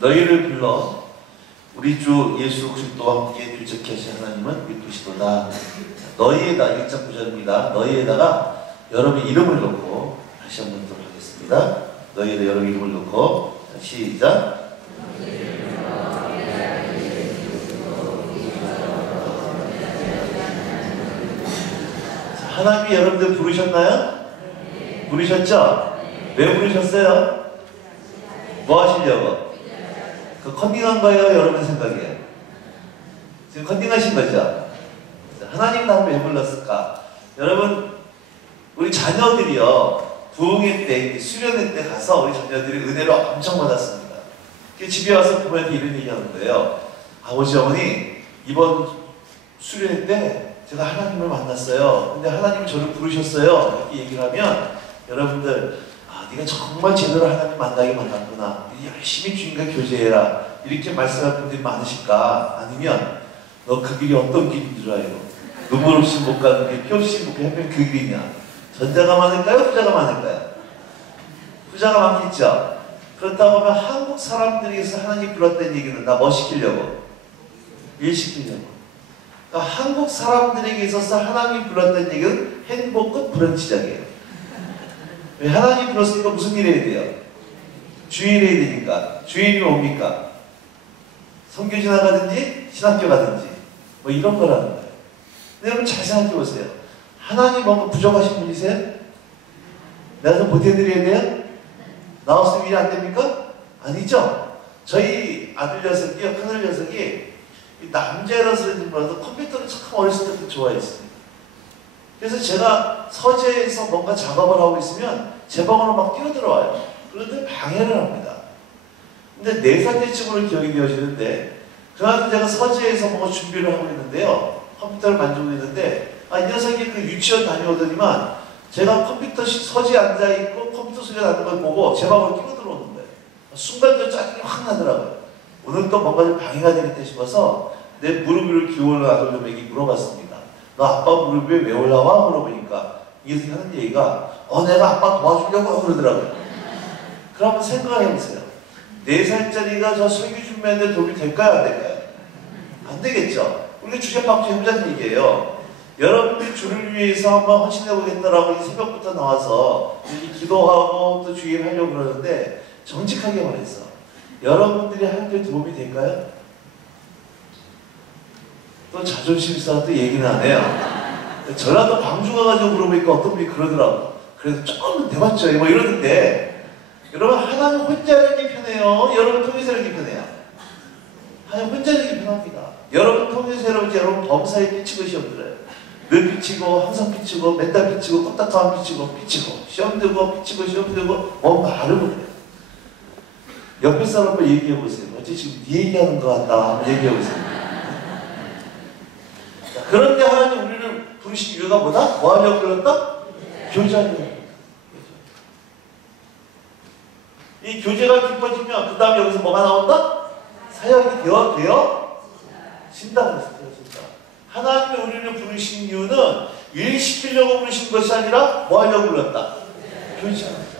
너희를 불러 우리 주 예수 그리스도와 함께 들적케 하신 하나님은 믿으시도다. 너희에다 1장 9절입니다. 너희에다가 여러분의 이름을 넣고 다시 한번 보도록 하겠습니다. 너희에다 여러분의 이름을 넣고 시작. 하나님이 여러분들 부르셨나요? 부르셨죠? 왜 부르셨어요? 뭐 하시려고? 그 컨닝한 거예요? 여러분 생각이에요? 지금 컨닝하신 거죠? 하나님 나를 왜 불렀을까? 여러분, 우리 자녀들이요, 부흥회 때, 수련회 때 가서 우리 자녀들이 은혜를 엄청 받았습니다. 집에 와서 부모님한테 이런 얘기 하는 거예요. 아버지, 어머니, 이번 수련회 때 제가 하나님을 만났어요. 근데 하나님이 저를 부르셨어요. 이렇게 얘기를 하면 여러분들, 아, 네가 정말 제대로 하나님 만나게 만났구나. 열심히 주님과 교제해라. 이렇게 말씀할 분들이 많으실까? 아니면 너 그 길이 어떤 길인 줄 알아요? 눈물 없이 못 가는 게 피 없이 못 가는 그 길이냐? 전자가 많을까요? 후자가 많을까요? 후자가 많겠죠? 그렇다고 하면 한국 사람들에게서 하나님 불렀다는 얘기는 나 뭐 시키려고? 일 시키려고. 그러니까 한국 사람들에게 있어서 하나님 불렀다는 얘기는 행복 끝 불안치작이에요. 왜 하나님 불렀으니까 무슨 일 해야 돼요? 주일 해야 되니까. 주일이 뭡니까? 선교지 나가든지 신학교 가든지 뭐 이런 거라는 거예요. 근데 여러분 잘 생각해 보세요. 하나님 뭔가 부족하신 분이세요? 내가 좀 보태드려야 돼요? 나 없으면 일이 안 됩니까? 아니죠. 저희 아들 녀석이요, 큰아들 녀석이 남자라서인지 몰라도 컴퓨터를 참 어렸을 때부터 좋아했어요. 그래서 제가 서재에서 뭔가 작업을 하고 있으면 제 방으로 막 뛰어들어와요. 그런데 방해를 합니다. 근데 4살 때쯤으로 기억이 되어지는데 그날 제가 서재에서 뭔가 준비를 하고 있는데요. 컴퓨터를 만지고 있는데 이 녀석이 그 유치원 다녀오더니만 제가 컴퓨터 서재에 앉아있고 컴퓨터 소리가 나는 걸 보고 제 방으로 뛰어들어오는 거예요. 순간적으로 짜증이 확 나더라고요. 오늘 또 뭔가 좀 방해가 되겠다 싶어서 내 무릎 위를 기울여 아들놈에게 물어봤습니다. 너 아빠 무릎 위에 왜 올라와? 물어보니까 이 녀석이 하는 얘기가 내가 아빠 도와주려고 그러더라고요. 그럼 한번 생각을 해보세요. 4살짜리가 저 설교 준비하는데 도움이 될까요? 안 될까요? 안 되겠죠. 우리가 주제파악도 해보자는 얘기예요. 여러분들이 주를 위해서 한번 헌신해보겠다라고 이 새벽부터 나와서 이렇게 기도하고 또 주의를 하려고 그러는데 정직하게 말해서 여러분들이 하는데 도움이 될까요? 또 자존심 싸움도 얘기는 안 해요. 전라도 광주 가가지고 물어보니까 어떤 분이 그러더라고. 그래서 조금 대봤죠. 뭐 이러는데 여러분 하나님 혼자 하는 게 편해요? 여러분 통해서 하는 게 편해요? 하나님 혼자 하는 게 편합니다. 여러분 통해서 여러분 범사에 삐치고 시험 들어요. 늘 삐치고 항상 삐치고 맨날 삐치고 껍딱하면 삐치고 시험 들고 삐치고 시험 들고 뭐 말을 못해요. 옆에 사람과 얘기해보세요. 어째 지금 네 얘기하는 것 같다. 한번 얘기해보세요. 자, 그런데 하나님 우리를 부르신 이유가 뭐다? 뭐 하려고 그랬다? 교제하려고. 이 교제가 깊어지면 그 다음에 여기서 뭐가 나온다? 사역이 되어진다 그랬어요. 하나님이 우리를 부르신 이유는 일 시키려고 부르신 것이 아니라 뭐 하려고 불렀다? 교제하다.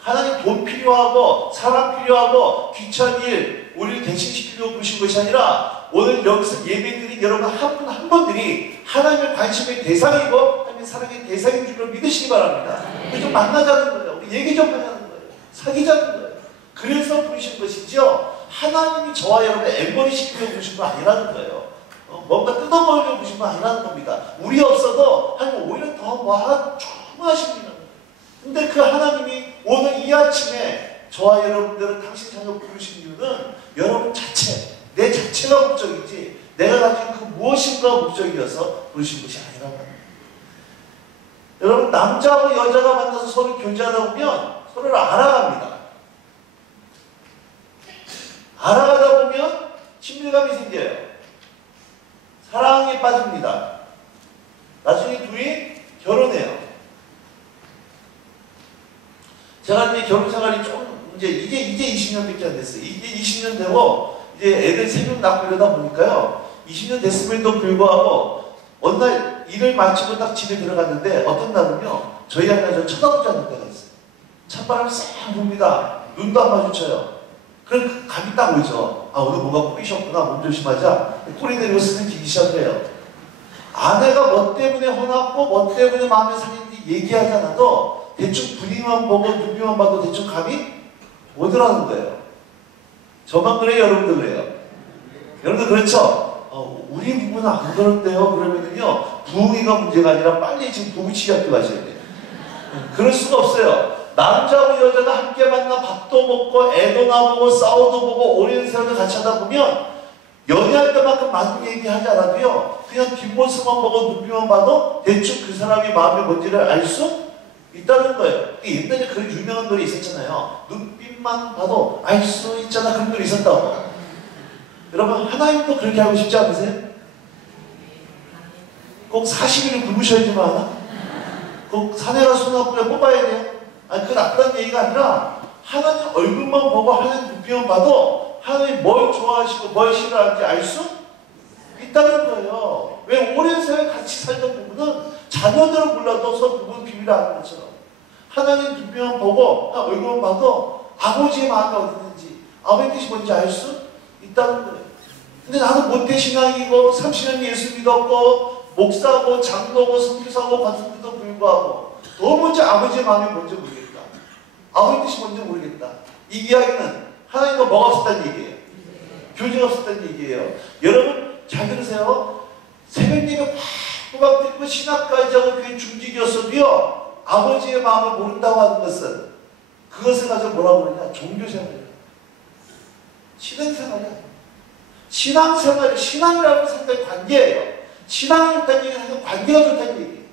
하나님 돈 필요하고 사람 필요하고 귀찮은 일 우리를 대신시키려고 부르신 것이 아니라 오늘 여기서 예배드린 여러분 한 분 한 분들이 하나님의 관심의 대상이고 하나님의 사랑의 대상인 줄로 믿으시기 바랍니다. 좀 만나자는 거예요. 우리 얘기 좀 하자는 거예요. 사귀자는 거예요. 그래서 부르신 것이죠. 하나님이 저와 여러분을 엠버리 시키려고 부르신 거 아니라는 거예요. 뭔가 뜯어먹으려고 부르신 거 아니라는 겁니다. 우리 없어도 하나님 오히려 더 충분하십니다. 근데 그 하나님이 오늘 이 아침에 저와 여러분들은 당신 자녀 부르신 이유는 여러분 자체, 내 자체가 목적이지 내가 가진 그 무엇인가 목적이어서 부르신 것이 아니라고 합니다. 여러분 남자하고 여자가 만나서 서로 교제하다 보면 서로를 알아갑니다. 알아가다 보면 친밀감이 생겨요. 사랑에 빠집니다. 나중에 둘이 결혼해요. 제가 이제 결혼 생활이 좀 이제 20년밖에 안 됐어요. 이제 20년 되고 이제 애들 3명 낳고 이러다 보니까요. 20년 됐음에도 불구하고 어느 날 일을 마치고 딱 집에 들어갔는데 어떤 날은요. 저희 아이가 저 쳐다보지 않는 때가 있어요. 찬바람이 싹 붑니다. 눈도 안 마주쳐요. 그럼 감이 딱 오죠. 아, 오늘 뭔가 꼬이셨구나. 몸 조심하자. 꼬리 내리고 스며들기 시작해요. 아내가 뭐 때문에 화났고 뭐 때문에 마음에 상했는지 얘기하지 않아도 대충 분위기만 보고 눈빛만 봐도 대충 감이 오더라는 거예요. 저만 그래요? 여러분도 그래요? 여러분도 그렇죠? 우리 부부는 안 그런데요? 그러면은요, 부흥이가 문제가 아니라 빨리 지금 부부치기 학교 가셔야 돼요. 그럴 수가 없어요. 남자와 여자가 함께 만나 밥도 먹고 애도 나보고 싸워도 보고 오랜 세월을 같이 하다 보면 연애할 때만큼 많은 얘기하지 않아도요, 그냥 뒷모습만 보고 눈빛만 봐도 대충 그 사람이 마음이 뭔지를 알 수 있다는 거예요. 옛날에 그런 유명한 노래 있었잖아요. 눈빛만 봐도 알 수 있잖아. 그런 노래 있었다고. 여러분, 하나님도 그렇게 하고 싶지 않으세요? 꼭 40일을 굶으셔야지만 하나? 꼭 산에 가서 손아프려 뽑아야 돼요? 아니, 그건 나쁘다는 얘기가 아니라 하나님 얼굴만 보고 하나님 눈빛만 봐도 하나님 뭘 좋아하시고 뭘 싫어하는지 알 수 있다는 거예요. 왜 오랜 세월 같이 살던 부부는 자녀들을 몰라도 서로 부부는 비밀을 아는 것처럼 하나님 눈빛만 보고 얼굴만 봐도 아버지의 마음이 어땠는지 아버지의 뜻이 뭔지 알 수 있다는 거예요. 근데 나는 모태신앙이고 30년 예수 믿었고 목사고 장로고 선교사고 받은데도 불구하고 도무지 아버지의 마음이 뭔지 모르겠다. 아버지의 뜻이 뭔지 모르겠다. 이 이야기는 하나님과 뭐가 없었다는 얘기예요. 교제가 없었다는 얘기예요. 여러분 잘 들으세요. 새벽 예배 막 듣고 신학까지 하고 그게 중직이었어도요, 아버지의 마음을 모른다고 하는 것은 그것을 가지고 뭐라고 그러냐? 종교생활이에요. 신앙생활이야. 신앙생활이, 신앙이라는 상당히 관계예요. 신앙이 좋다는 얘기는 관계가 좋다는 얘기예요.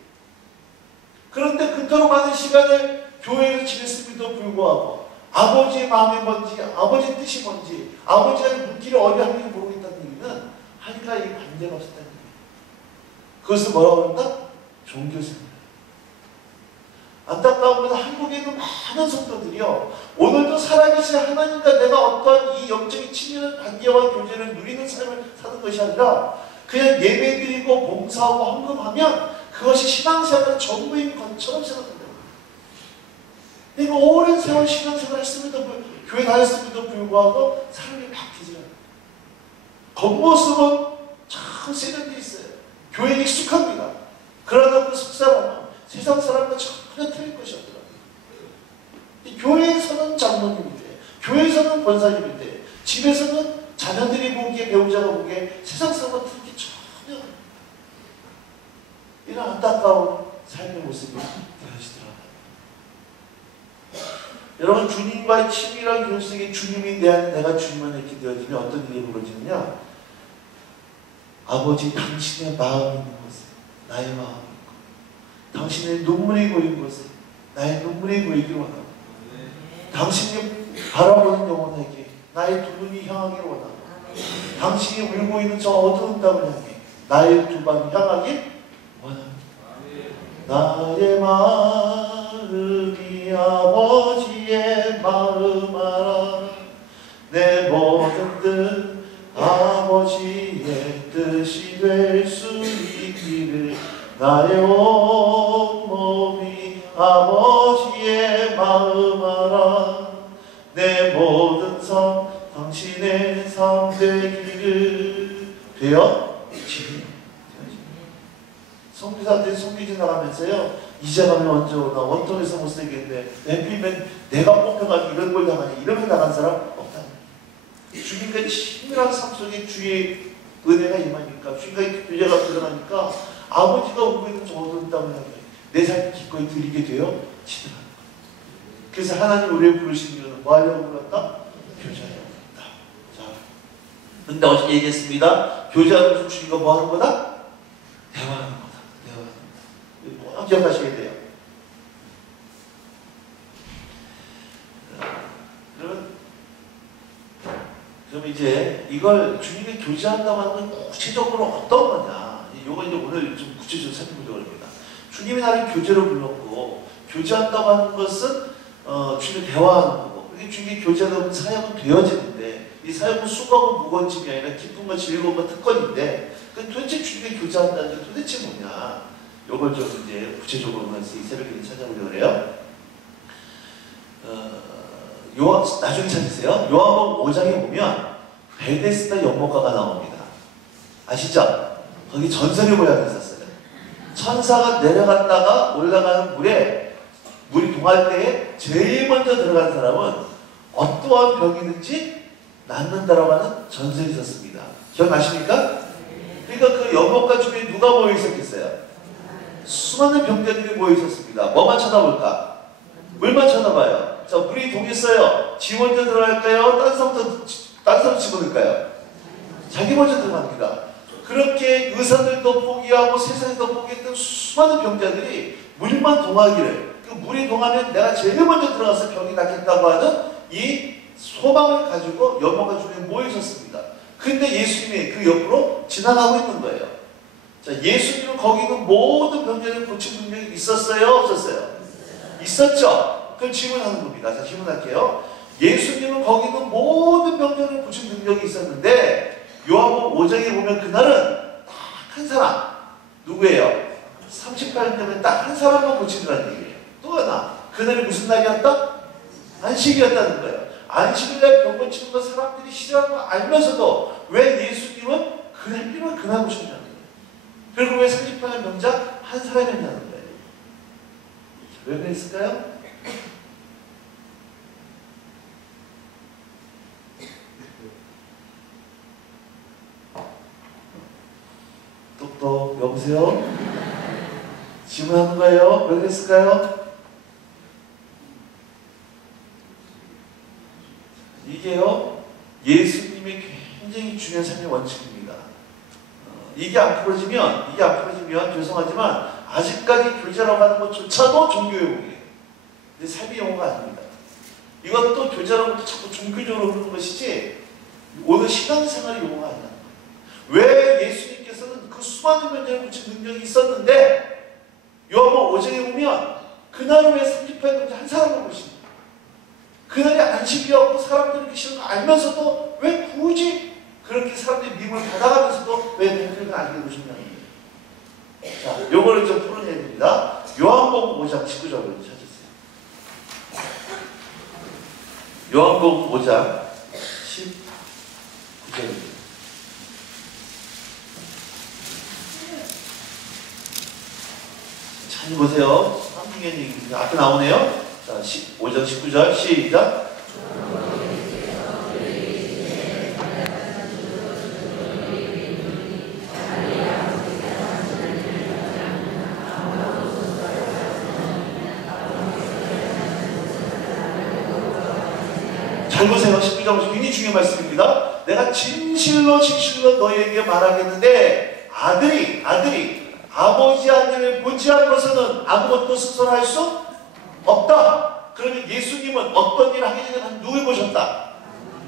그런데 그토록 많은 시간을 교회에서 지냈음에도 불구하고 아버지의 마음이 뭔지, 아버지의 뜻이 뭔지, 아버지가 눈길을 어디 하는지 모르겠다는 얘기는 하니까 이 관계가 없었다는 얘기예요. 그것을 뭐라고 한다? 종교생활. 안타까운 것은 한국에는 많은 성도들이요, 오늘도 살아계신 하나님과 내가 어떤 이 영적인 친밀한 관계와 교제를 누리는 삶을 사는 것이 아니라 그냥 예배드리고 봉사하고 헌금하면 그것이 신앙생활의 전부인 것처럼 생각한다. 그러니까 오랜 세월 신앙생활을 했음에도 교회 다녔음에도 불구하고 사람이 바뀌지 않아요. 겉모습은 참 세련되어 있어요. 교회에 익숙합니다. 그러나 그 속사람은 세상 사람과 전혀 틀릴 것이 없더라고요. 교회에서는 장로님인데, 교회에서는 권사님인데, 집에서는 자녀들이 보기에, 배우자가 보기에 세상 사람과 틀릴 게 전혀 이런 안타까운 삶의 모습이 되어지더라고요. 여러분, 주님과의 친밀한 교제 속에 주님이 내 안에, 내가 주님 안에 이렇게 되어지면 어떤 일이 벌어지느냐? 아버지, 당신의 마음이 있는 곳에 나의 마음이 있고, 당신의 눈물이 고인 곳에 나의 눈물이 고이기를 원하고, 당신이 바라보는 영혼에게 나의 두 눈이 향하기를 원하고, 당신이 울고 있는 저 어두운 땅을 향해 나의 두 방이 향하길 원합니다. 나의 마음이 아버지의 마음 알아. 내 모든 뜻 아버지의 뜻이 될 수 있기를. 나의 온몸이 아버지의 마음 알아. 내 모든 삶 당신의 삶 되기를. 되어 지금 성교사들이 성교지 나가면서요, 이제 가면 언제 오나, 원통에서 못 살겠네, 내필면 내가 뽑혀가지고 이런 걸 당하니, 이러면 나간 사람 없다. 주님과의 친밀한 삶 속에 주의 은혜가 임하니까, 주님과의 교제가 들어가니까 아버지가 오고 있는 저 어두운 땅을 향해 내 삶이 기꺼이 드리게 되어 지더라고요. 그래서 하나님 우리를 부르신 이유는 뭐 하려고 불렀다? 교제하려고 불렀다. 자, 근데 어제 얘기했습니다. 교제하면서 주님과 뭐 하는 거다? 대화하는 거다. 대화하는 거다. 꼭 기억하셔야 돼요. 그럼 이제 이걸 주님이 교제한다고 하는 건 구체적으로 어떤 거냐? 이거 이제 오늘 좀 구체적으로 살펴보려고 합니다. 주님이 나를 교제로 불렀고, 교제한다고 하는 것은 주님이 대화하는 거고, 주님이 교제하다 보면 사역은 되어지는데, 이 사역은 수고하고 무거운 짐이 아니라 기쁨과 즐거움과 특권인데, 도대체 주님이 교제한다는 게 도대체 뭐냐? 이걸 좀 이제 구체적으로 이 새벽에 찾아보려고 해요. 나중에 찾으세요. 요한복음 5장에 보면 베데스다 연못가가 나옵니다. 아시죠? 거기 전설의 모양이 있었어요. 천사가 내려갔다가 올라가는 물이 동할 때에 제일 먼저 들어간 사람은 어떠한 병이든지 낫는다라고 하는 전설이 있었습니다. 기억나십니까? 그러니까 그 연못가 주변에 누가 모여 있었겠어요? 수많은 병자들이 모여 있었습니다. 뭐만 쳐다볼까? 물만 쳐다봐요. 자, 물이 동했어요. 지 먼저 들어갈까요? 딴 사람 집어넣을까요? 자기 먼저 들어갑니다. 그렇게 의사들도 포기하고 세상에도 포기했던 수많은 병자들이 물만 동하기를, 그 물이 동하면 내가 제일 먼저 들어가서 병이 낫겠다고 하는 이 소망을 가지고 연못가 주변에 모여 있었습니다. 근데 예수님이 그 옆으로 지나가고 있는 거예요. 자, 예수님은 거기 있는 모든 병자를 고친 능력이 있었어요? 없었어요? 있었죠? 그럼 질문하는 겁니다. 자, 질문할게요. 예수님은 거기 있는 모든 병자를 고친 능력이 있었는데 요한복음 5장에 보면 그날은 딱 한 사람, 누구예요? 38년 되면 딱 한 사람만 고친다는 얘기예요. 또 하나, 그날이 무슨 날이었다? 안식이었다는 거예요. 안식일날 병 고치는 거 사람들이 싫어하는 거 알면서도 왜 예수님은 그날이면 그날 고친다는 거예요. 그리고 왜 38년 병자 한 사람이었다는 거예요. 왜 그랬을까요? 똑똑, 여보세요? 질문하는 거예요? 왜 그랬을까요? 이게요, 예수님의 굉장히 중요한 삶의 원칙입니다. 이게 안 풀어지면 죄송하지만 아직까지 교제라고 하는 것조차도 종교용이에요. 근데 삶의 용어가 아닙니다. 이것도 교제라고 자꾸 종교적으로 흐르는 것이지 오늘 신앙생활의 용어가 아니야. 왜 예수님께서는 그 수많은 면제를 고친 능력이 있었는데 요한복음 5장에 보면 그날은 왜 38년째 한 사람을 보십니까? 그날이 안식이었고 사람들이 이렇게 싫은 거 알면서도 왜 굳이 그렇게 사람들이 미움을 받아가면서도 왜 백혈을 안 보신다는 거예요. 자, 요거를 좀 풀어내야 됩니다. 요한복음 5장 19절을 찾으세요. 요한복음 5장 19절입니다. 잘 보세요. 한국인이 앞에 나오네요. 자, 5장 19절 시작. 잘 보세요. 19절 굉장히 중요한 말씀입니다. 내가 진실로 너희에게 말하겠는데 아들이 아버지 하늘을 보지 않고서는 아무것도 스스로 할 수 없다. 그러면 예수님은 어떤 일을 하기 전에 누굴 보셨다?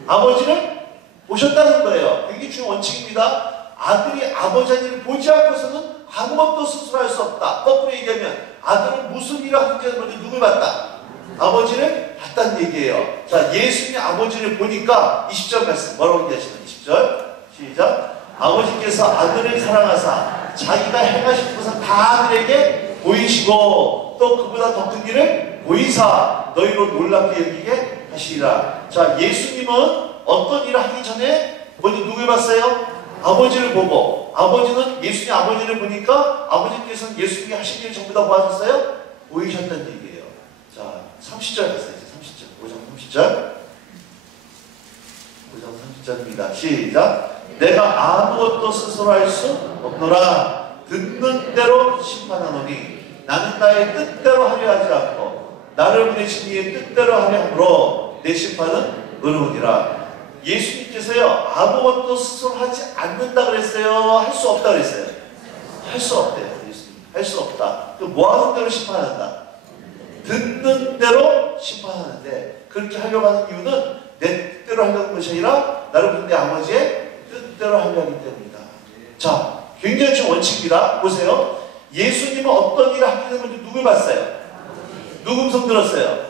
아버지를 보셨다는 거예요. 굉장히 중요한 원칙입니다. 아들이 아버지 하늘을 보지 않고서는 아무것도 스스로 할 수 없다. 거꾸로 얘기하면 아들은 무슨 일을 하기 전에 먼저 누굴 봤다? 아버지를 봤다는 얘기예요. 자, 예수님이 아버지를 보니까 20절 말씀 뭐라고 얘기하시나요? 20절 시작. 아버지께서 아들을 사랑하사 자기가 행하신 것은 다 아들에게 보이시고 또 그보다 더 큰 일을 보이사 너희로 놀랍게 여기게 하시리라. 자, 예수님은 어떤 일을 하기 전에 먼저 누굴 봤어요? 아버지를 보고 아버지는 예수님 아버지를 보니까 아버지께서는 예수님이 하신 일 전부 다 보아셨어요? 보이셨다는 얘기예요. 자, 30절 갔어요. 30절. 5장 30절. 5장 30절입니다. 시작. 내가 아무것도 스스로 할 수 없노라. 듣는 대로 심판하노니 나는 나의 뜻대로 하려 하지 않고 나를 보내신 이의 뜻대로 하려 함으로 내 심판은 의로우니라. 예수님께서요 아무것도 스스로 하지 않는다 그랬어요? 할 수 없다 그랬어요? 할 수 없대요. 예수님 할 수 없다. 그 뭐 하는 대로 심판한다? 듣는 대로 심판하는데 그렇게 하려고 하는 이유는 내 뜻대로 하려는 것이 아니라 나를 보낸 내 아버지의 뜻대로 하려 하기 때문이다. 자, 굉장히 좀 원칙입니다. 보세요. 예수님은 어떤 일을 하기 전에 누굴 봤어요? 누구 음성 들었어요?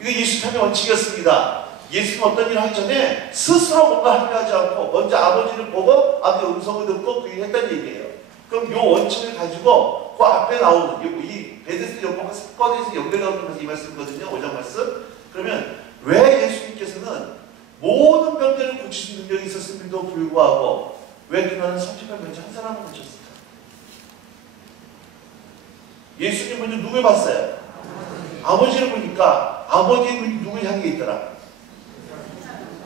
이거 예수 참의 원칙이었습니다. 예수님은 어떤 일을 하기 전에 스스로 뭔가 하려 하지 않고 먼저 아버지를 보고 아버지 음성을 듣고 그 일을 했다는 얘기예요. 그럼 이 원칙을 가지고 그 앞에 나오는 이 베데스다 연못가 사건에서 연결되는 것이 이 말씀이거든요. 5장 말씀. 그러면 왜 예수님께서는 모든 병들을 고치신 능력이 있었음에도 불구하고 왜 그날은 38명째 한 사람을 고쳤을까? 예수님 먼저 누굴 봤어요? 아버지를 보니까 아버지의 눈이 누굴 향해 있더라?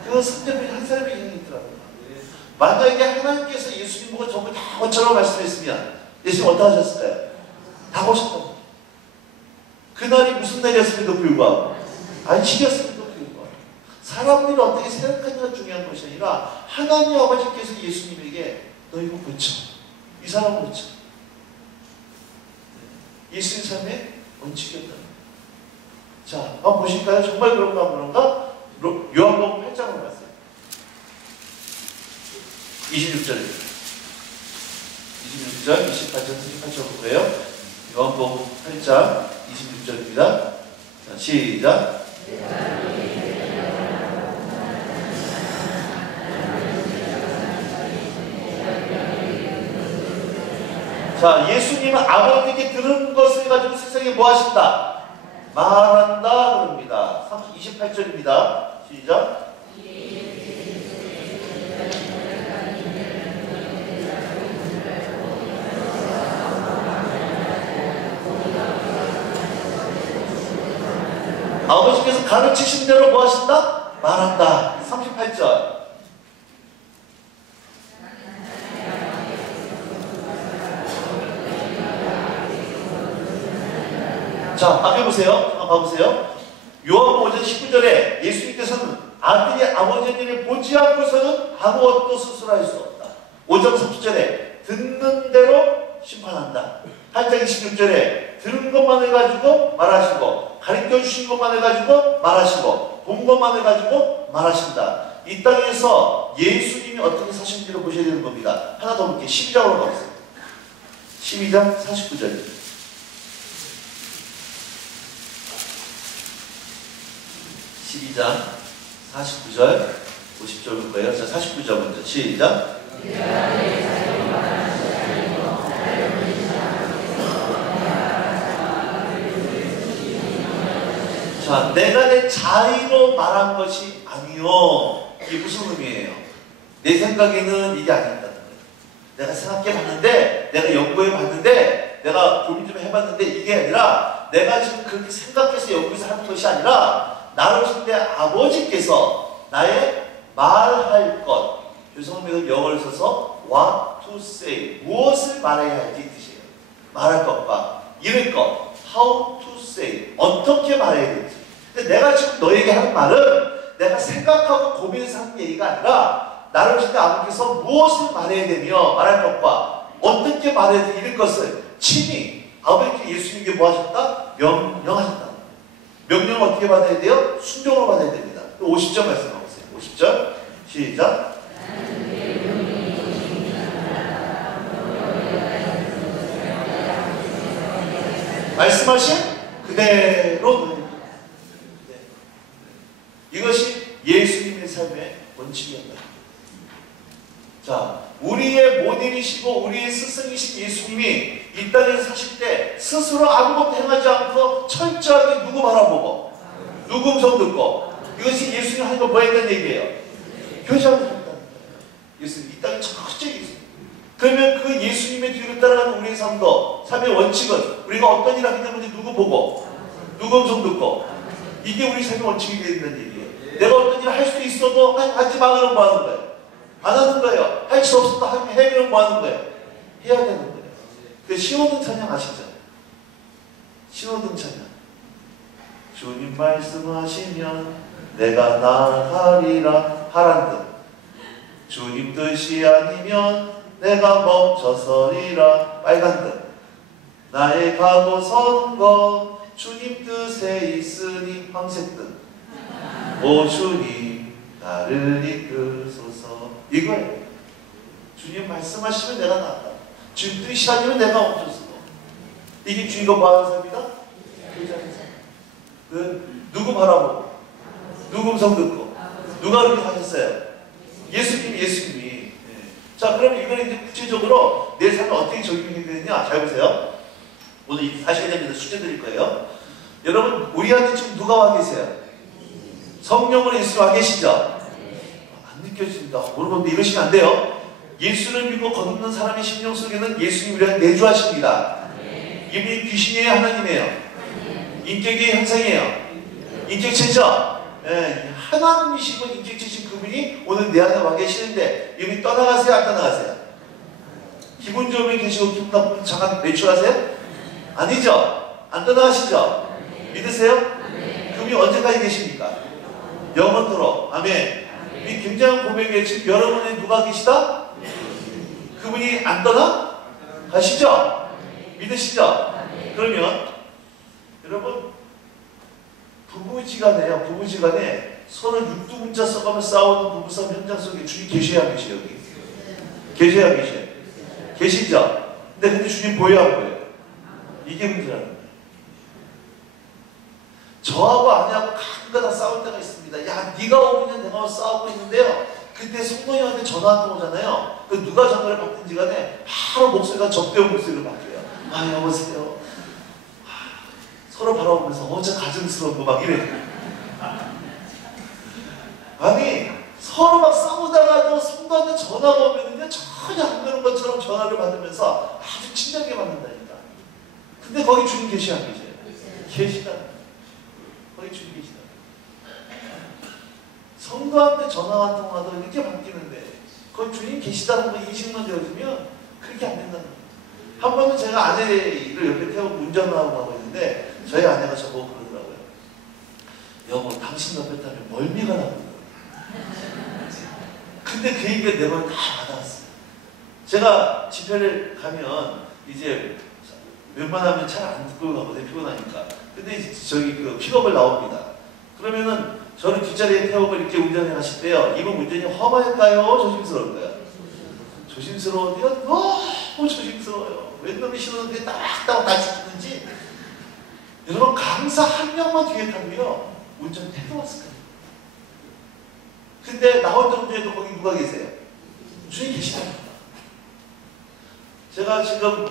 그 38명 한 사람이 향해 있더라고요. 만약에 하나님께서 예수님 보고 전부 다 고쳐라고 말씀했으면 예수님 어떻게 하셨을까요? 다 고쳤다고. 그날이 무슨 날이었음에도 불구하고 안식이었음에도 불구하고 사람들이 어떻게 생각하느냐가 중요한 것이 아니라 하나님 아버지께서 예수님에게 너 이거 고쳐. 이 사람 고쳐. 예수님 삶의 원칙이었다. 자, 한번 보실까요? 정말 그런가 안 그런가? 요한복음 8장으로 갔어요. 26절입니다. 26절, 28절, 38절 보세요. 요한복음 8장 26절입니다. 자, 시작. 자, 예수님은 아버지께 들은 것을 가지고 세상에 뭐 하신다? 말한다 그럽니다. 28절입니다. 시작. 아버지께서 가르치신 대로 뭐 하신다? 말한다. 38절. 자, 앞에 보세요. 한번 봐보세요. 요한복음 5장 19절에 예수님께서는 아들이 아버지의 일을 보지 않고서는 아무것도 스스로 할 수 없다. 5장 30절에 듣는 대로 심판한다. 8장 26절에 들은 것만 해가지고 말하시고 가르쳐 주신 것만 해가지고 말하시고 본 것만 해가지고 말하신다. 이 땅에서 예수님이 어떻게 사신지를 보셔야 되는 겁니다. 하나 더 볼게요. 12장으로 가보세요. 12장 49절. 12장 49절 50절 볼 거예요. 자, 49절 먼저 시작. 자, 내가 내 자의로 말한 것이 아니요. 이게 무슨 의미예요? 내 생각에는 이게 아니다는 거예요. 내가 생각해 봤는데, 내가 연구해 봤는데, 내가 고민 좀 해봤는데 이게 아니라 내가 지금 그렇게 생각해서 연구해서 하는 것이 아니라 나를 오실 때 아버지께서 나의 말할 것, 죄송합니다. 영어를 써서 what to say, 무엇을 말해야 할지 뜻이에요. 말할 것과 이럴 것, how to say, 어떻게 말해야 될지. 근데 내가 지금 너에게 하는 말은 내가 생각하고 고민해서 하는 얘기가 아니라 나를 오실 때 아버지께서 무엇을 말해야 되며 말할 것과 어떻게 말해야 될 이럴 것을 친히 아버지께 예수님께 뭐 하셨다? 명령하셨다. 명령을 어떻게 받아야 돼요? 순종으로 받아야 됩니다. 50절 말씀하세요. 50절 시작. 말씀하신 그대로 이것이 예수님의 삶의 원칙이었다. 자, 우리의 모델이시고 우리의 스승이신 예수님이 이 땅에서 사실 때 스스로 아무것도 행하지 않고 철저하게 누구 바라보고 누구 음성 듣고 이것이 예수님 하는 거 뭐 했다는 얘기예요? 교제하고 있다는 거예요. 예수님 이 땅에 철저히 예수님. 그러면 그 예수님의 뒤를 따라가는 우리의 삶도 삶의 원칙은 우리가 어떤 일 하기 때문에 누구 보고 누구 음성 듣고 이게 우리 삶의 원칙이 되야 된다는 얘기예요. 내가 어떤 일을 할 수 있어도 하지 마 그러면 뭐 하는 거예요? 안 하는 거예요. 할 수 없어도 해 그러면 뭐 하는 거예요? 해야 되는 거예요. 그 신호등 찬양 아시죠? 신호등 찬양. 주님 말씀하시면 내가 나아가리라 하란 듯. 주님 뜻이 아니면 내가 멈춰서리라 빨간 듯. 나의 가고 서는 것 주님 뜻에 있으니 황색 듯. 오 주님 나를 이끌소서. 이거예요. 주님 말씀하시면 내가 나아가. 주님 뜻이 아니면 내가 멈춰서고. 이게 주님과 뭐 하는 삶이다? 누구 바라보고 누구 음성 듣고 누가 그렇게 하셨어요? 예수님이. 네. 자, 그럼 이거는 이제 구체적으로 내 삶에 어떻게 적용이 되느냐? 잘 보세요. 오늘 하셔야 됩니다. 숙제 드릴 거예요. 여러분, 우리한테 지금 누가 와 계세요? 성령으로 예수 와 계시죠? 안 느껴집니다. 여러분들 이러시면 안 돼요. 예수를 믿고 거듭난 사람의 심령 속에는 예수님이란 내주하십니다. 이분이 귀신이에요? 하나님이에요? 인격의 형상이에요? 인격체죠? 예, 하나님이시고 인격체신 그분이 오늘 내 안에 와 계시는데 이분이 떠나가세요? 안 떠나가세요? 기분 좋으면 계시고 기분 나쁘면 잠깐 외출하세요? 아니죠? 안 떠나가시죠? 믿으세요? 그분이 언제까지 계십니까? 영원토록. 아멘. 이 굉장한 고백이에요. 지금 여러분의 누가 계시다? 그분이 안 떠나? 가시죠? 믿으시죠? 그러면 여러분 부부지간에요. 부부지간에 서로 육두문자 써가며 싸우는 부부싸움 현장 속에 주님 계셔야 안 계셔요? 여기? 계셔야 안 계셔요? 계시죠? 근데 주님 보여야 안 보여요? 이게 문제라는 거예요. 저하고 아내하고 가끔가다 싸울 때가 있습니다. 야, 네가 오면 내가 싸우고 있는데요. 그때 성도님한테 전화 한 통 오잖아요. 그 누가 전화를 받든지 간에 바로 목소리가 접대한 목소리로 바뀌어요. 아, 여보세요. 서로 바라보면서 어째 가증스러운 거 막 이래. 아니 서로 막 싸우다가도 성도한테 전화가 오면은요 전혀 안 되는 것처럼 전화를 받으면서 아주 친절하게 받는다니까. 근데 거기 주님 계시 안 계세요? 계시다. 거기 주님 계시다. 성도한테 전화 한 통화도 이렇게 바뀌는데 거기 주님 계시다는 거 인식만 되어주면 그렇게 안 된다는 거예요. 한 번은 제가 아내를 옆에 태우고 운전을 하고 있는데 저희 아내가 저보고 그러더라고요. 여보, 당신 옆에 타면 멀미가 나거든요. 근데 그 얘기가 내 마음에 다 와닿았어요. 제가 집회를 가면 이제 웬만하면 잘 안 듣고 가거든요. 피곤하니까. 근데 저기 그 픽업을 나옵니다. 그러면은 저를 뒷자리에 태우고 이렇게 운전해 가실 때요. 이번 운전이 험할까요? 조심스러울까요? 조심스러워도요. 너무 조심스러워요. 웬놈이 신호등에 따박따박 다 죽는지. 여러분 강사 한 명만 뒤에 타고요. 운전 태도 왔을 거예요. 근데 나 혼자 운전해도 거기 누가 계세요? 주님 계시답니다. 제가 지금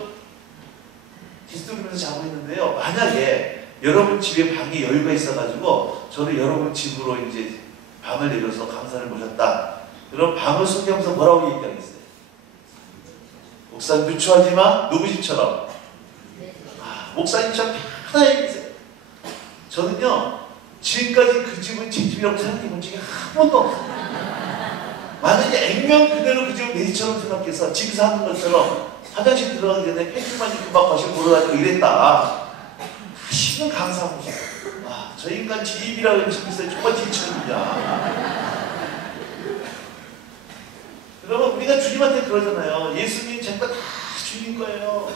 디스토리면서 자고 있는데요. 만약에 여러분 집에 방에 여유가 있어가지고 저를 여러분 집으로 이제 방을 내려서 강사를 모셨다. 그럼 방을 소개하면서 뭐라고 얘기하겠어요? 목사님 누추하지 마. 누구 집처럼? 목사님처럼 편하게 계세요. 저는요 지금까지 그 집은 제 집이라고 생각해 본 적이 한 번도 없어요. 만약에 액면 그대로 그 집을 내 집처럼 생각해서 집 사는 것처럼 화장실 들어가기 전에 팬티만 금방 거실 걸어가지고 이랬다. 다시는 강사하고 와, 저 인간 집이라고 했으면 정말 지처럼이야. 그러면 우리가 주님한테 그러잖아요. 예수님 제가 다 주님 거예요.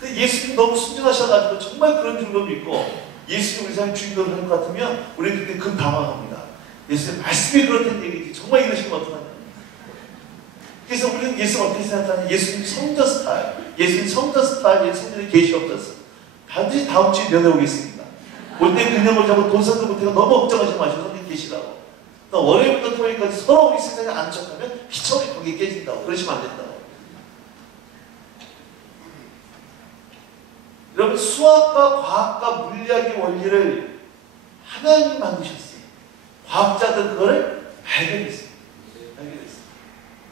근데 예수님 너무 순진하셔가지고 정말 그런 줄로 믿고 예수님 우리 삶의 주인공을 할 것 같으면 우리 그때 급 당황합니다. 예수님 말씀이 그렇다는 얘기지 정말 이러시면 어떡하냐. 그래서 우리는 예수님 어떻게 생각하냐. 예수님 성전 스타일, 예수님 성전 스타일, 성전에 계시 없었어. 반드시 다음 주에 면회 오겠습니다. 올 때 그냥 오자고 돈사도 못해가 너무 걱정하지 마시고 성전 계시라고. 월요일부터 토요일까지 서로 우리 세상에 아는 척하면 피처리 거기에 깨진다고. 그러시면 안 된다고. 여러분 수학과 과학과 물리학의 원리를 하나님이 만드셨어요. 과학자들은 그거를 발견했어요.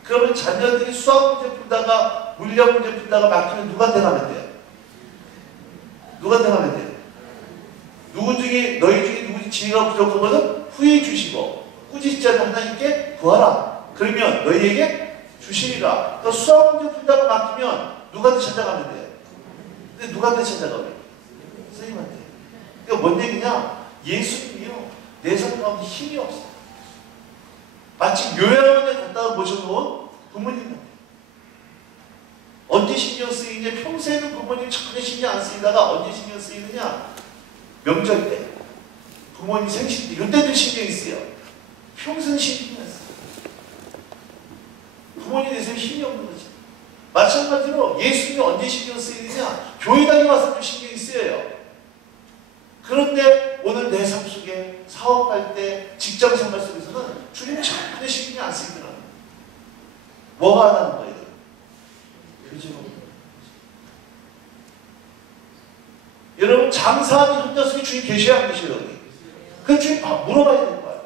그러면 자녀들이 수학 문제 풀다가 물리학 문제 풀다가 막히면 누구한테 가면 돼요? 누구한테 가면 돼요? 너희 중에 누구 지혜가 부족하거든 후회해 주시고 꾸짖지 않는 하나님께 구하라. 그러면 너희에게 주시리라. 그러니까 수학 문제 풀다가 막히면 누구한테 찾아가면 돼요? 근데 누구한테 찾아가면? 선생님한테. 그러니까 뭔 얘기냐? 예수님이요. 내 삶 가운데 힘이 없어. 마치 요양원에 갔다가 모셔놓은 부모님. 언제 신경 쓰이냐? 평소에는 부모님 전혀 신경 안 쓰이다가 언제 신경 쓰이느냐? 명절 때. 부모님 생신 때. 이때도 신경이 쓰여. 평소에는 신경이 안 쓰여. 부모님 대해서 힘이 없는 거지. 마찬가지로 예수님이 언제 신경 쓰이느냐? 교회 다녀와서 좀 신경이 쓰여요. 그런데 오늘 내 삶 속에 사업할 때 직장 생활 속에서는 주님 전혀 신경이 안 쓰이더라고요. 뭐가 하는 거예요? 그죠? 여러분 장사하는 현장 속에 주님 계셔야 안 계셔요? 여기. 그래서 주님 물어봐야 되는 거예요.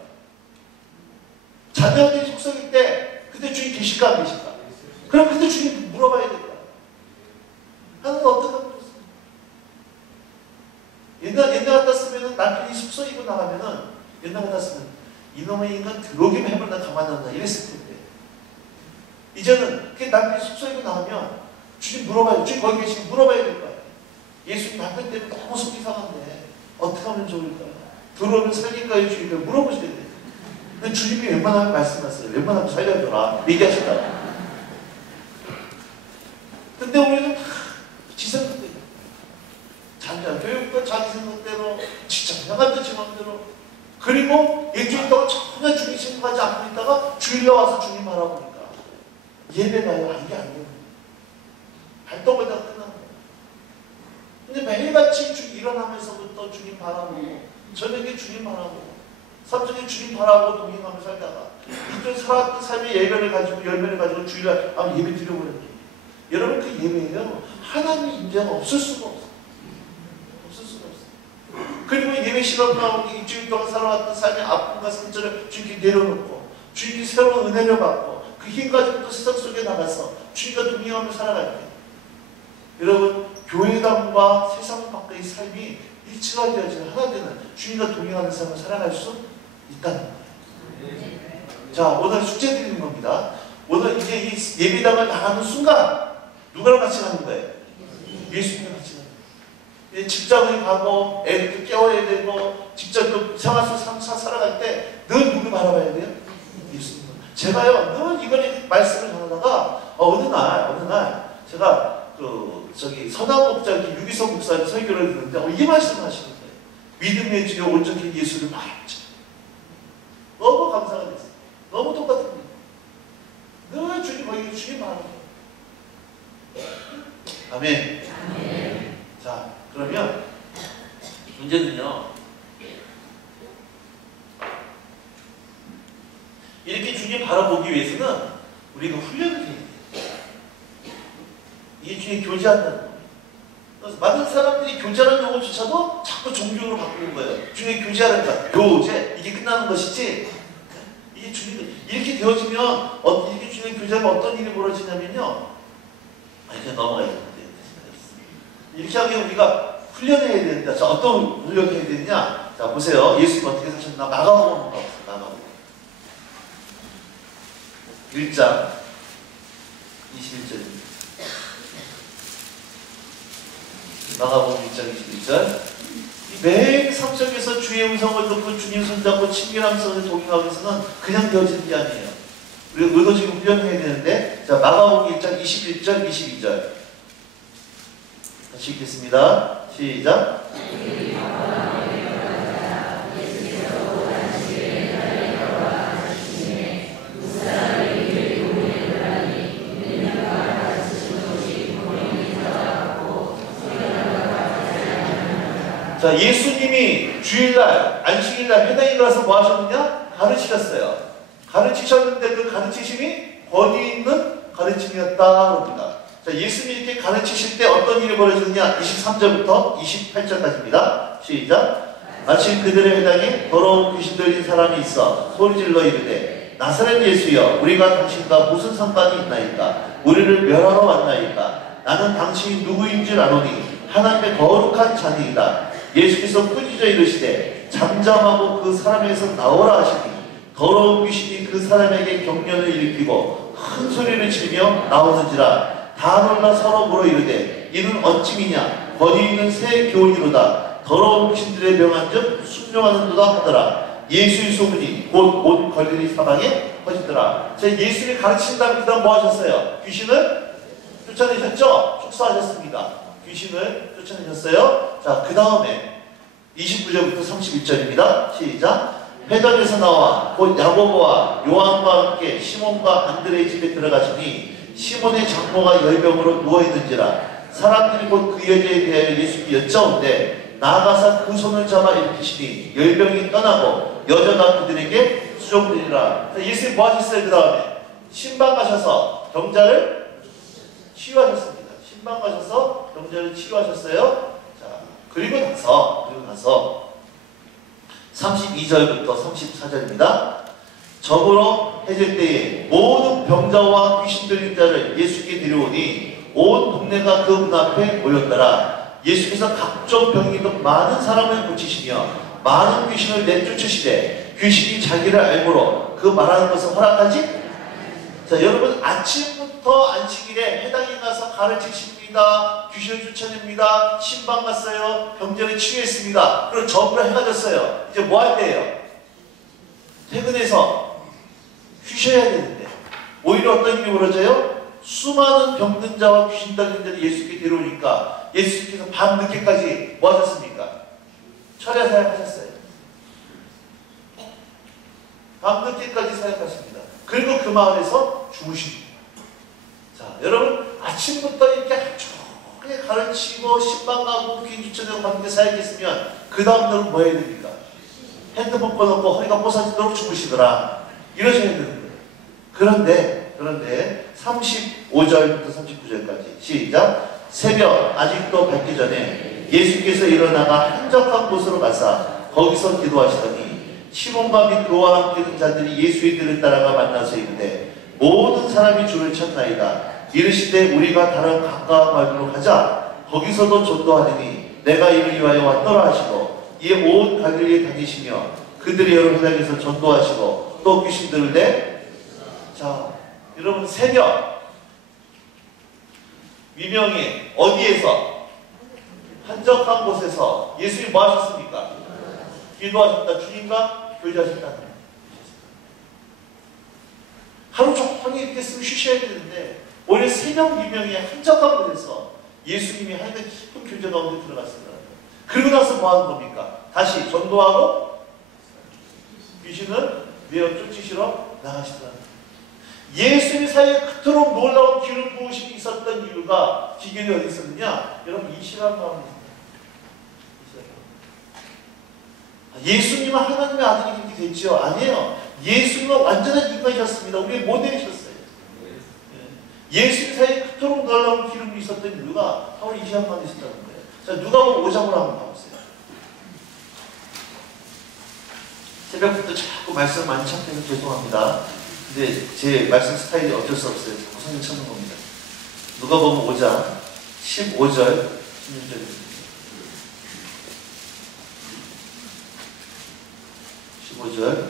자녀들이 속썩일 때 그때 주님 계실까 안 계실까? 그럼 그때 주님 물어봐야 될 거야. 하나는 어떻게 하면 좋습니까? 옛날 같았으면 남편이 속썩이고 나가면은 옛날 같았으면 이놈의 인간 들어오기만 해보면 나 가만 안 놔 이랬을 텐데 이제는 그 남편이 속썩이고 나가면 주님 물어봐야 주님 거기 계시면 물어봐야 될 거야. 예수님 남편 때문에 너무 속이 상한데 어떻게 하면 좋을까? 들어오면 살릴까요? 주님께 물어보셔야 돼. 근데 주님이 웬만하면 말씀하세요. 웬만하면 살려줘라. 얘기하시다가. 근데 우리는 다 지생각대로 자녀 교육도 자기 생각대로 직장 생활도 지 맘대로 그리고 일주일 동안 전혀 주님 생각하지 않고 있다가 주일날 와서 주님 바라보니까 예배가요. 이게 아니에요. 발동하다가 끝나는 거예요. 근데 매일같이 일어나면서부터 주님 바라보고 저녁에 주님 바라보고 삼성에 주님 바라보고 동행하며 살다가 이쪽 살았던 삶의 예배를 가지고 열매를 가지고 주일날 예배 드려버렸죠. 여러분 그 예배예요. 하나님의 임재가 없을 수가 없어요. 없을 수가 없어요. 그리고 예배 시간 가운데 일주일 동안 살아왔던 삶의 아픔과 상처를 주님께 내려놓고 주님께 새로운 은혜를 받고 그 힘 가지고 또 세상 속에 나가서 주님과 동행하며 살아갈 때 여러분 교회당과 세상 밖의 삶이 일치가 되어지는 하나 되는 주님과 동행하는 삶을 살아갈 수 있다는 거예요. 자, 오늘 숙제 드리는 겁니다. 오늘 이제 이 예배당을 나가는 순간 누구랑 같이 가는 거예요? 예수님과 같이 가는 거예요. 직장을 가고 애들도 깨워야 되고 직접 또 생활 속 살아갈 때 늘 누구 바라봐야 돼요? 예수님. 제가요 늘 이번에 말씀을 전하다가 어느 날 제가 서당 목사님 유기성 목사님 설교를 듣는데 이 말씀을 하시는 거예요. 믿음의 주여 온전히 예수를 바라보자. 너무 감사가 됐어요. 너무 똑같은 거예요. 늘 주님 거기 주님 바라보자. 아멘. 아멘. 자, 그러면 문제는요. 이렇게 주님 바라보기 위해서는 우리가 훈련을 해야 돼요. 이게 주님 교제한다는 거예요. 그래서 많은 사람들이 교제라는 용어조차도 자꾸 종교로 바꾸는 거예요. 주님 교제하니까 교제 이게 끝나는 것이지. 이게 주님 이렇게 되어지면 이렇게 주님 교제하면 어떤 일이 벌어지냐면요. 이제 넘어가야 되는데 이렇게 하면 우리가 훈련해야 된다. 자, 어떤 훈련을 해야 되느냐? 자, 보세요. 예수님 어떻게 사셨나? 마가복음 한번 가보세요. 마가복음 1장 21절입니다. 마가복음 1장 21절. 매일 삼척에서 주의 음성을 듣고 주님 손잡고 친밀한 성을 동행하기 위해서는 그냥 되어지는 게 아니에요. 우리가 의도적으로 훈련해야 되는데, 자, 마가복음 1장 21절, 22절. 같이 읽겠습니다. 시작. 자, 예수님이 주일날, 안식일날 회당에 가서 뭐 하셨느냐? 가르치셨어요. 가르치셨는데 그 가르치심이 권위 있는 가르침이었다 그럽니다. 자, 예수님이 이렇게 가르치실 때 어떤 일이 벌어지느냐? 23절부터 28절까지입니다. 시작. 마침 그들의 회당에 더러운 귀신 들린 사람이 있어 소리질러 이르되 나사렛 예수여 우리가 당신과 무슨 상관이 있나이까? 우리를 멸하러 왔나이까? 나는 당신이 누구인 줄 아노니 하나님의 거룩한 자니이다. 예수께서 꾸짖어 이르시되 잠잠하고 그 사람에서 나오라 하시니 더러운 귀신이 그 사람에게 경련을 일으키고 큰 소리를 지르며 나오는지라. 다 놀라 서로 물어 이르되 이는 어찌미냐? 권위 있는 새 교훈이로다. 더러운 귀신들의 명한즉 순종하는도다 하더라. 예수의 소문이 곧 온 걸리리 사방에 퍼지더라. 자, 예수를 가르친 다음에 그 다음 뭐 하셨어요? 귀신을 쫓아내셨죠? 축사하셨습니다. 귀신을 쫓아내셨어요. 자, 그 다음에 29절부터 31절입니다. 시작. 회당에서 나와 곧 야고보와 요한과 함께 시몬과 안드레의 집에 들어가시니 시몬의 장모가 열병으로 누워있는지라. 사람들이 곧 그 여자에 대하여 예수께 여짜온대 나아가서 그 손을 잡아 일으키시니 열병이 떠나고 여자가 그들에게 수종되니라. 예수님 뭐 하셨어요? 그 다음에 신방 가셔서 병자를 치유하셨습니다. 신방 가셔서 병자를 치유하셨어요. 자, 그리고 나서 32절부터 34절입니다. 저물어 해질 때에 모든 병자와 귀신 들린 자를 예수께 데려오니 온 동네가 그 문 앞에 모였더라. 예수께서 각종 병이 있는 많은 사람을 고치시며 많은 귀신을 내쫓으시되 귀신이 자기를 알므로 그 말하는 것을 허락하지. 자, 여러분 아침부터 안식일에 해당에 가서 가르치십니다. 귀신을 쫓아냅니다. 신방 갔어요. 병자를 치유했습니다. 그리고 저물어 해가 졌어요. 이제 뭐 할 때예요? 퇴근해서 쉬셔야 되는데 오히려 어떤 일이 벌어져요? 수많은 병든 자와 귀신 들린 자를 예수께 데려오니까 예수께서 밤늦게까지 뭐 하셨습니까? 철야 사역하셨어요. 밤늦게까지 사역하십니다. 그리고 그 마을에서 주무십니다. 자, 여러분 아침부터 이렇게 하루 종일 가르치고 신방 가고 귀신 쫓아내고 밤늦게 사역했으면 그 다음날은 뭐 해야 됩니까? 핸드폰 꺼놓고 허리가 뽀사지도록 주무시더라. 이러셔야 되는 거예요. 그런데 35절부터 39절까지 시작. 새벽 아직도 밝기 전에 예수께서 일어나가 한적한 곳으로 가사 거기서 기도하시더니 시몬과 및 그와 함께 있는 자들이 예수의 뒤를 따라가 만나서 이르되 모든 사람이 주를 찾나이다. 이르시되 우리가 다른 가까운 마을로 가자. 거기서도 전도하리니 내가 이를 위하여 왔더라 하시고 이에 온 갈릴리에 다니시며 그들이 여러 회당에서 전도하시고 또 귀신들을 내. 자, 여러분 새벽 미명에 어디에서 한적한 곳에서 예수님이 뭐 하셨습니까? 기도하셨다. 주님과 교제하셨다. 하루 종일 이렇게 쓰면 쉬셔야 되는데 오히려 새벽 미명에 한적한 곳에서 예수님이 하나님의 깊은 교제 가운데 들어갔습니다. 그리고 나서 뭐 하는 겁니까? 다시 전도하고 귀신을 내어 쫓으시러 나가시더라. 예수님 사이에 그토록 놀라운 기름 부으심이 있었던 이유가 비결이 어디 있었느냐? 여러분 이 시간 가운데 있습니다. 예수님은 하나님의 아들이 그렇게 됐죠? 아니에요. 예수님은 완전한 인간이셨습니다. 우리의 모델이셨어요. 예수님 사이에 그토록 놀라운 기름이 있었던 이유가 바로 이 시간 가운데 있었다는 거예요. 자, 누가복음 5장으로 한번 가보세요. 새벽부터 자꾸 말씀 많이 찾겨서 죄송합니다. 근데 제 말씀 스타일이 어쩔 수 없어요. 자꾸 성경 찾는 겁니다. 누가복음 5장 15절 16절입니다. 15절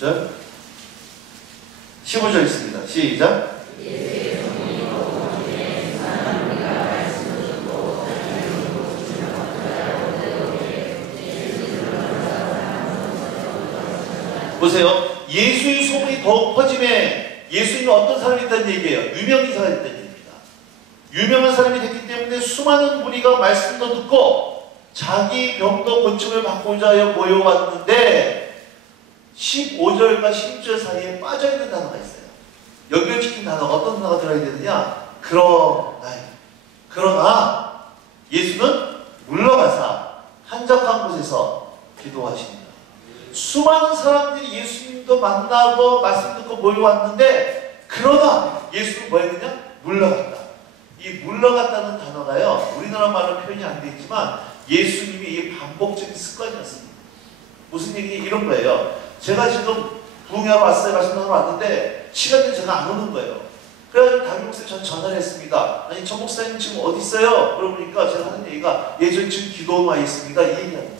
16절 15절 있습니다. 시작. 보세요. 예수의 소문이 더욱 퍼짐에 예수님이 어떤 사람이 있다는 얘기예요. 유명인사가 있다는 얘기입니다. 유명한 사람이 됐기 때문에 수많은 무리가 말씀도 듣고 자기 병도 고침을 받고자 하여 모여왔는데 15절과 16절 사이에 빠져있는 단어가 있어요. 연결시킨 단어가 어떤 단어가 들어야 되느냐? 그러나 예수는 물러가사 한적한 곳에서 기도하십니다. 수많은 사람들이 예수님도 만나고 말씀 듣고 모여왔는데 그러나 예수는 뭐 했느냐? 물러갔다. 이 물러갔다는 단어가요. 우리나라 말로 표현이 안 돼 있지만 예수님이 이 반복적인 습관이었습니다. 무슨 얘기? 이런 거예요. 제가 지금 부흥회하러 왔어요. 말씀하러 왔는데 시간이 제가 안 오는 거예요. 그래가지고 담임 목사님 전 전화를 했습니다. 아니 전 목사님 지금 어디 있어요? 그러니까 제가 하는 얘기가 전 지금 기도원 와 있습니다. 이 얘기하는 거예요.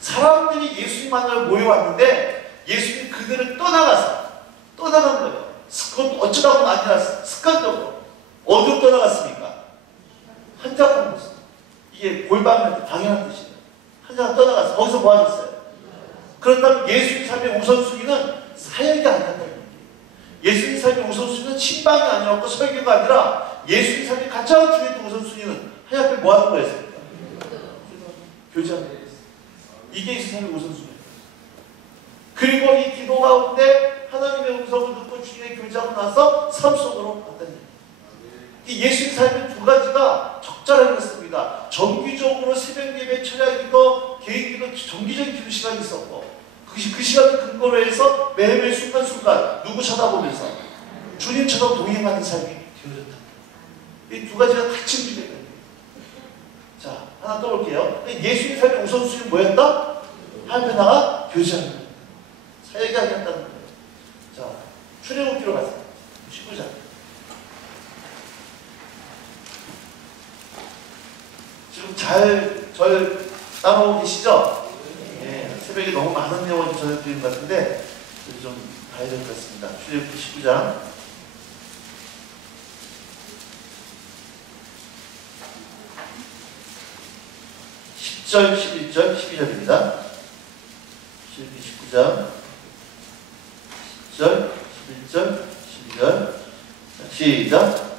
사람들이 예수님 만나러 모여왔는데 예수님이 그들을 떠나간 거예요. 그건 어쩌다가 아니라 습관적으로. 어디로 떠나갔습니까? 한적한 곳. 이게 골방할 때 당연한 뜻이에요. 한적한 떠나가서 거기서 뭐 하셨어요? 그렇다면 예수님 삶의 우선순위는 사역이 아니었다는 얘기예요. 예수님 삶의 우선순위는 신방이 아니었고 설교가 아니라 예수님 삶의 가장 중요한 우선순위는 하나님 앞에 뭐 하는 거였습니까? 교제하는 거예요. 이게 예수님 삶의 우선순위예요. 그리고 이 기도 가운데 하나님의 음성을 듣고 주님의 교제하고 나서 삶 속으로 갔다는 얘기예요. 예수님 삶의 두 가지가 적절하게 있습니다. 정기적으로 새벽 예배, 철야 기도, 개인 기도, 정기적인 기도 시간이 있었고 그 시간을 근거로 해서 매일매일 순간순간 누구 쳐다보면서 주님처럼 동행하는 삶이 되어졌다. 이 두 가지가 같이 움직였다. 자, 하나 떠올게요. 예수님 삶의 우선순위는 뭐였다? 하나님께 나가 교제하는 거예요. 살게 하겠다는 거예요. 자, 출애굽기로 가세요. 19장. 지금 잘 절 따라오고 계시죠? 예, 새벽에 너무 많은 내용을 전해드리는 것 같은데 좀 봐야 될 것 같습니다. 출애굽기 19장 10절, 11절, 12절입니다. 출애굽기 19장 10절, 11절, 12절. 시작.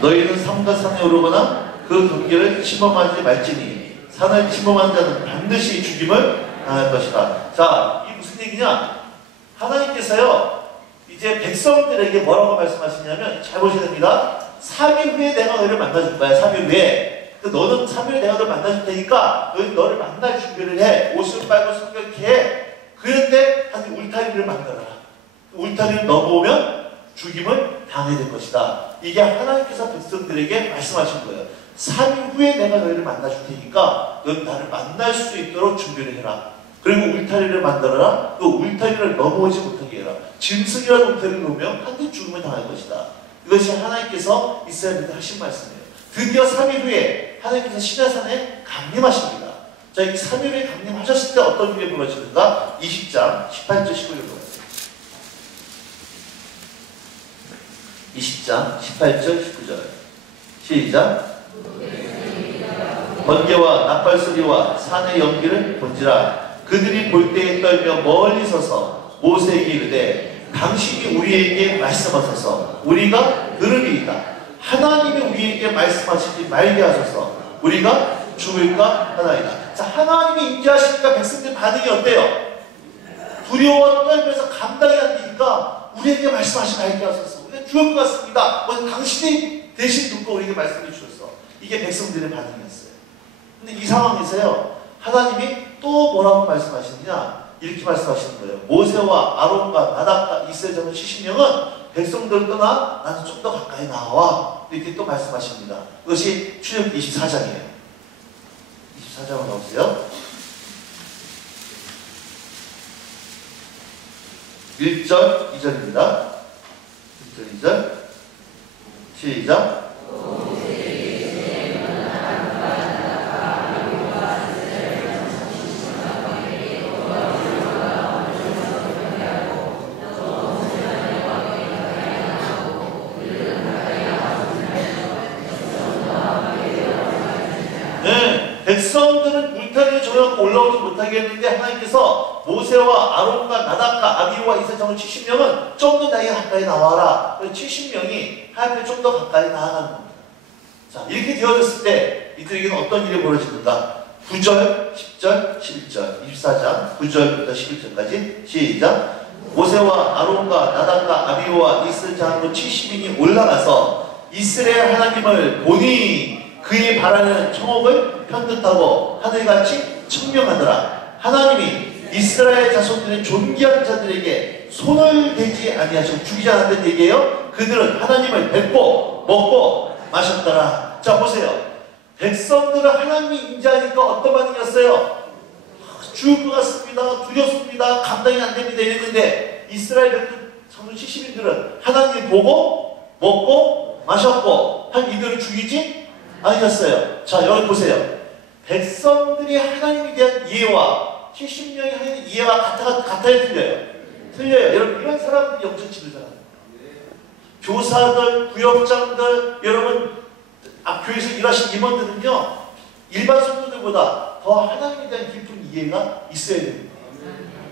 너희는 삼가 산에 오르거나 그 경계를 침범하지 말지니 산을 침범한 자는 반드시 죽임을 당할 것이다. 자, 이게 무슨 얘기냐? 하나님께서요 이제 백성들에게 뭐라고 말씀하시냐면, 잘 보셔야 됩니다. 3일 후에 내가 너희를 만나줄 거야. 3일 후에. 너는 3일에 내가 너를 만나줄 테니까 너를 만날 준비를 해. 옷을 빨고 성결케 해. 그런데 한 울타리를 만들어라. 울타리를 넘어오면 죽임을 당해야 될 것이다. 이게 하나님께서 백성들에게 말씀하신 거예요. 3일 후에 내가 너희를 만나줄 테니까 너는 나를 만날 수 있도록 준비를 해라. 그리고 울타리를 만들어라. 그 울타리를 넘어오지 못하게 해라. 짐승이라도 울타리를 놓으면 반드시 죽음을 당할 것이다. 이것이 하나님께서 이스라엘한테 하신 말씀이에요. 드디어 3일 후에 하나님께서 시내산에 강림하십니다. 자, 이 3일 후에 강림하셨을 때 어떤 일이 벌어지는가? 20장 18절 19절로 가요. 20장 18절 19절 시작. 번개와 나팔소리와 산의 연기를 본지라. 그들이 볼 때에 떨며 멀리 서서 모세에게 이르되 당신이 우리에게 말씀하소서. 우리가 들으리이다. 하나님이 우리에게 말씀하시지 말게 하소서. 우리가 죽을까 하나이다. 자, 하나님이 임재하시니까 백성들 반응이 어때요? 두려워 떨면서 감당이 안 되니까 우리에게 말씀하시지 말게 하소서. 우리가 죽을 것 같습니다. 당신이 대신 듣고 우리에게 말씀해 주셨어. 이게 백성들의 반응이었어요. 근데 이 상황에서요, 하나님이 또 뭐라고 말씀하시느냐? 이렇게 말씀하시는 거예요. 모세와 아론과 나답과 이스라엘 자손 70명은 백성들을 떠나 나는 좀 더 가까이 나와. 이렇게 또 말씀하십니다. 그것이 출애굽기 24장이에요. 24장으로 나오세요. 1절, 2절입니다. 1절, 2절. 시작. 백성들은 물타리를 저려갖고 올라오지 못하게 했는데 하나님께서 모세와 아론과 나답과 아비후와 이스라엘 자손 70명은 좀 더 나에게 가까이 나와라. 70명이 하나님께 좀 더 가까이 나아가는 겁니다. 자, 이렇게 되어졌을 때 이들에게는 어떤 일이 벌어집니까? 9절, 10절, 11절 24장 9절부터 11절까지 시작. 모세와 아론과 나답과 아비후와 이스라엘 자손 70명이 올라가서 이스라엘 하나님을 보니 그의 바라는 청옥을 편듯하고 하늘같이 청명하더라. 하나님이 이스라엘 자손들의 존귀한 자들에게 손을 대지 아니하시고 죽이지 않았다는 얘기예요. 그들은 하나님을 뵙고 먹고 마셨더라. 자, 보세요. 백성들은 하나님이 임재하니까 어떤 반응이었어요? 죽을 것 같습니다. 두렵습니다. 감당이 안 됩니다. 이랬는데 이스라엘 자손 70인들은 하나님을 보고 먹고 마셨고 한 이들을 죽이지 아니셨어요. 자, 여기 보세요. 백성들이 하나님에 대한 이해와 70명의 하나님의 이해와 같아요, 틀려요? 틀려요. 여러분, 이런 사람들이 영적 지도자라는 거예요. 교사들, 구역장들, 여러분, 교회에서 일하신 임원들은요, 일반 성도들보다 더 하나님에 대한 깊은 이해가 있어야 됩니다.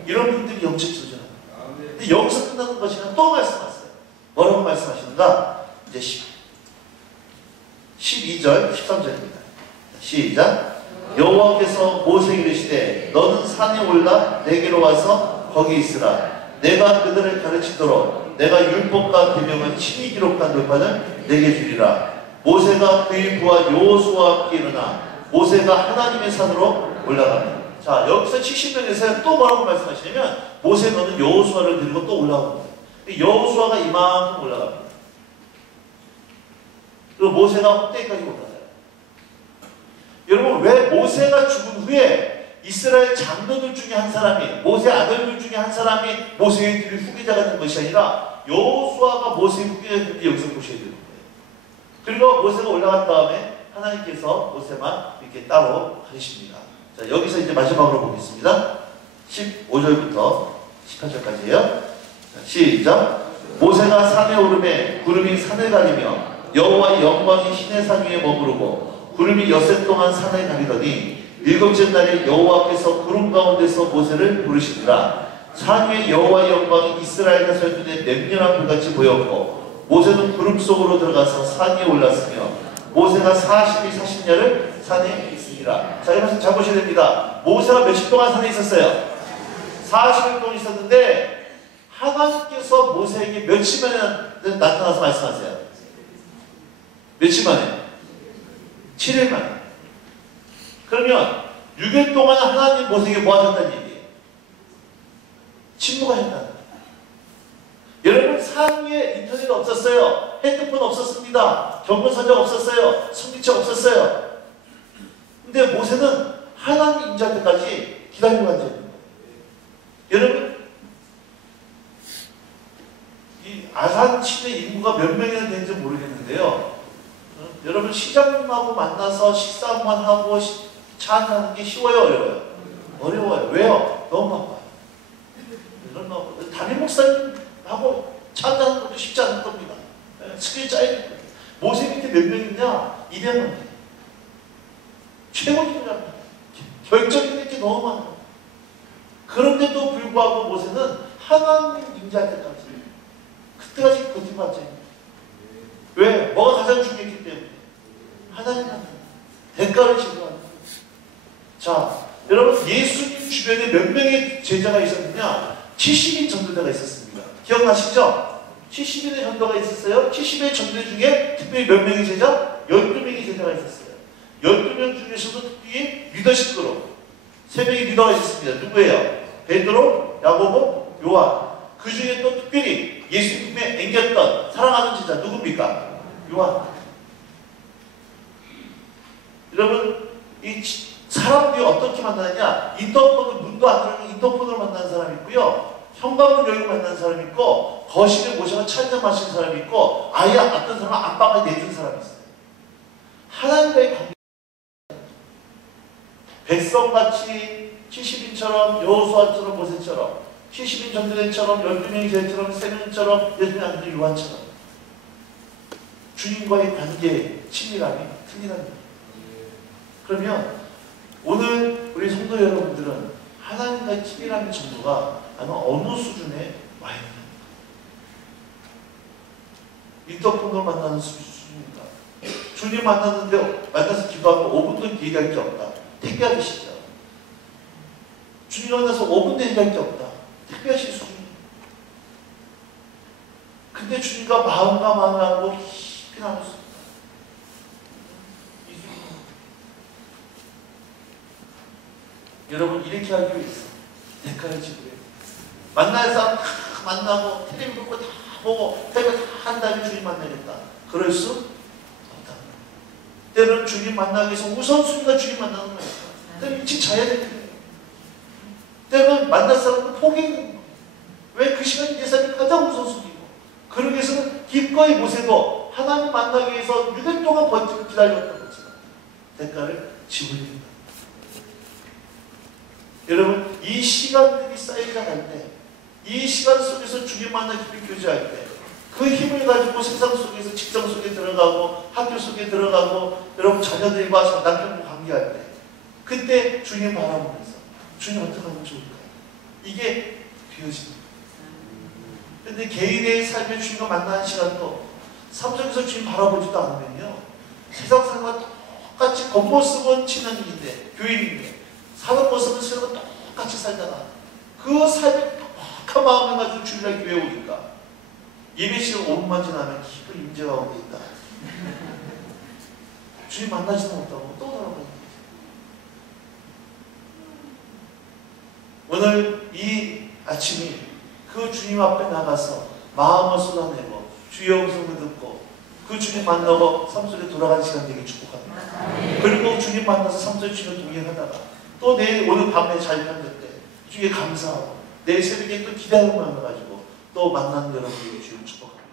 이런 분들이 영적 지도자라는 거예요. 근데 여기서 끝나는 것이 아니라 또 말씀하세요. 뭐라고 말씀하시는가? 이제 12절, 13절입니다. 시작. 여호와께서 모세에게 이르시되 너는 산에 올라 내게로 와서 거기 있으라. 내가 그들을 가르치도록 내가 율법과 계명을 친히 기록한 돌판을 내게 주리라. 모세가 그의 부하 여호수아와 함께 일어나 모세가 하나님의 산으로 올라갑니다. 자, 여기서 70년에서 또 뭐라고 말씀하시냐면 모세 너는 여호수아를 데리고 또 올라갑니다. 여호수아가 이만큼 올라갑니다. 그리고 모세가 꼭대기까지 올라가요. 여러분, 왜 모세가 죽은 후에 이스라엘 장로들 중에 한 사람이, 모세 아들들 중에 한 사람이 모세의 뒤를 후계자가 된 것이 아니라 여호수아가 모세의 후계자가 된지 여기서 보셔야 되는 거예요. 그리고 모세가 올라간 다음에 하나님께서 모세만 이렇게 따로 가리십니다. 자, 여기서 이제 마지막으로 보겠습니다. 15절부터 18절까지예요. 시작. 모세가 산에 오르매 구름이 산을 가리며 여호와의 영광이 시내 산 위에 머무르고 구름이 엿새 동안 산을 가리더니 일곱째 날에 여호와께서 구름 가운데서 모세를 부르시니라. 산 위에 여호와의 영광이 이스라엘 자손 눈에 맹렬한 불같이 보였고 모세는 구름 속으로 들어가서 산 위에 올랐으며 모세가 40년을 산에 있으니라. 자, 여러분 잘 보셔야 됩니다. 모세가 며칠 동안 산에 있었어요? 40일 동안 있었는데 하나님께서 모세에게 며칠 만에 나타나서 말씀하세요? 며칠 만에? 7일 만에. 그러면 6일 동안 하나님 모세에게 뭐 하셨다는 얘기예요? 침묵하셨다는 얘기예요. 여러분, 산 위에 인터넷 없었어요. 핸드폰 없었습니다. 경건선적 없었어요. 성기책 없었어요. 근데 모세는 하나님 임재할 때까지 기다리고 앉아 있는 거예요. 여러분, 이 아산 시대 인구가 몇 명이나 되는지 모르겠는데요. 여러분, 시장님하고 만나서 식사만 하고 차 한잔하는 게 쉬워요, 어려워요? 어려워요. 왜요? 너무 바빠요. 담임 목사님하고 차 한잔하는 것도 쉽지 않을 겁니다. 스케줄 짜야 될 거예요. 모세 밑에 몇 명 있냐? 200명. 최고입니다. 결정이 게 너무 많아요. 그런데도 불구하고 모세는 하나님 임재할 때까지, 그때까지 버티고 왜? 뭐가 가장 중요했기 때문에. 하나님한테 대가를 지불하는 거예요. 자, 여러분, 예수님 주변에 몇 명의 제자가 있었느냐? 70인 전도자가 있었습니다. 기억나시죠? 70인의 전도가 있었어요. 70의 전도 중에 특별히 몇 명의 제자? 12명의 제자가 있었어요. 12명 중에서도 특별히 리더십 그룹 3명의 리더가 있었습니다. 누구예요? 베드로, 야고보, 요한. 그 중에 또 특별히 예수님의 앵겼던 사랑하는 제자 누굽니까? 요한. 여러분, 이 사람들이 어떻게 만나느냐? 인터폰을 문도 안 열고 인터폰으로 만나는 사람이 있고요. 현관문 열고 만나는 사람이 있고, 거실에 모셔서 차 한잔 마시는 사람이 있고, 아예 어떤 사람은 안방에 내주는 사람이 있어요. 하나님과의 관계. 백성같이 70인처럼 여호수아처럼 모세처럼 70인 전도자처럼 12명의 제자처럼 3명처럼 12명의 요한처럼 주님과의 관계, 친밀함이 틀리다는 거예요. 그러면 오늘 우리 성도 여러분들은 하나님과의 친밀함의 정도가 아마 어느 수준에 와 있는 인터폰으로 만나는 수준입니다. 주님 만났는데 만나서 기도하고 5분도 얘기할 게 없다. 택배하시죠. 주님 만나서 5분도 얘기할 게 없다. 택배하실 수준입니다. 근데 주님과 마음과 마음을 하고 깊이 나눴습니다. 여러분, 이렇게 하기 위해서 대가를 지불해요. 만날 사람 다 만나고 텔레비 보고 다 보고 텔레비 다 한 다음에 주님 만나겠다. 그럴 수 없다. 때로는 주님 만나기 위해서 우선순위가 주님 만나는 거예요. 때로는 일찍 자야 되는 거예요. 때로는 만날 사람은 포기하는 거예요. 왜? 그 시간이 내 삶이 가장 우선순위고. 그러기 위해서는 기꺼이 모세도 하나님 만나기 위해서 6일 동안 버티고 기다렸던 거지만 대가를 지불해야 된다. 여러분, 이 시간들이 쌓여갈 때, 이 시간 속에서 주님 만나 깊이 교제할 때, 그 힘을 가지고 세상 속에서 직장 속에 들어가고 학교 속에 들어가고 여러분 자녀들과 남편과 관계할 때, 그때 주님 바라보면서 주님 어떻게 하면 좋을까요? 이게 되어집니다. 그런데 개인의 삶의 주님과 만나는 시간도 삶 속에서 주님 바라보지도 않으면요, 세상 사람과 똑같이 겉모습은 친언인인데 교인인데 사는 모습은 서로 똑같이 살다가 그 삶에 똑똑한 마음을 가지고 주일날 교회에 오니까 예배 시간 5분만 지나면 깊은 임재 가운데 있다. 주님 만나지도 못하고 또 돌아가는 거죠. 오늘 이 아침이 그 주님 앞에 나가서 마음을 쏟아내고 주의 음성을 듣고 그 주님 만나고 삶 속에 돌아가는 시간 되게 축복합니다. 그리고 주님 만나서 삶 속에 주님 동행하다가 또 내일 오늘 밤에 잘 편될 때 주님께 감사하고 내일 새벽에 또 기대하는 마음을 가지고 또 만나는 여러분에게 주님 축복합니다.